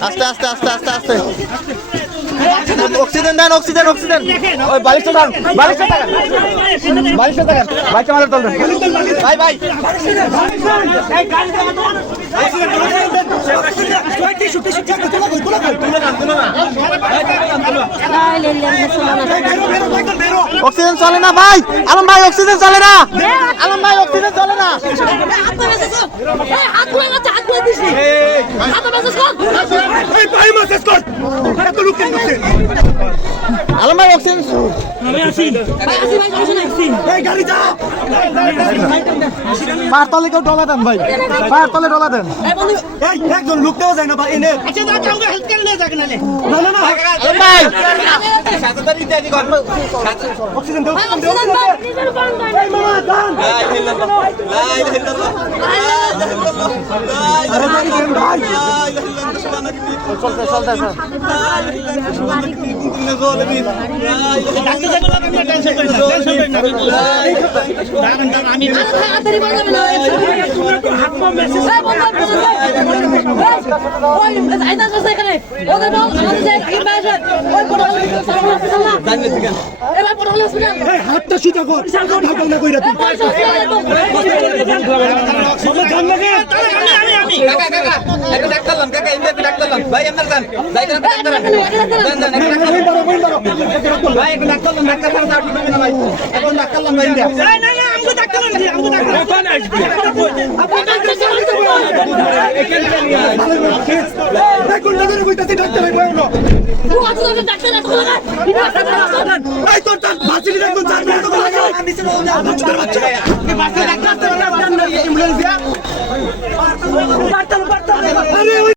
আস্তে আস্তে আস্তে আস্তে আস্তে অক্সিজেন দেন অক্সিজেন অক্সিজেন ওই বালিশটা দেন বালিশটা দেন বালিশটা দেন বাইকটা মাথায় তুলবেন ভাই ভাই অক্সিজেন চলে না ভাই আলম ভাই অক্সিজেন চলে না আলম ভাই অক্সিজেন চলে না আলম ভাই অক্সিজেন পাহাড় তলে কেউ ডলা দেন ভাই পাহাড় তলে ডলা দেন একজন লোক দেওয়া যায় না ভাই এনে ভাই অক্সিজেন দেও চলতে চলতে হাতটা সুতা কর ডাক্তার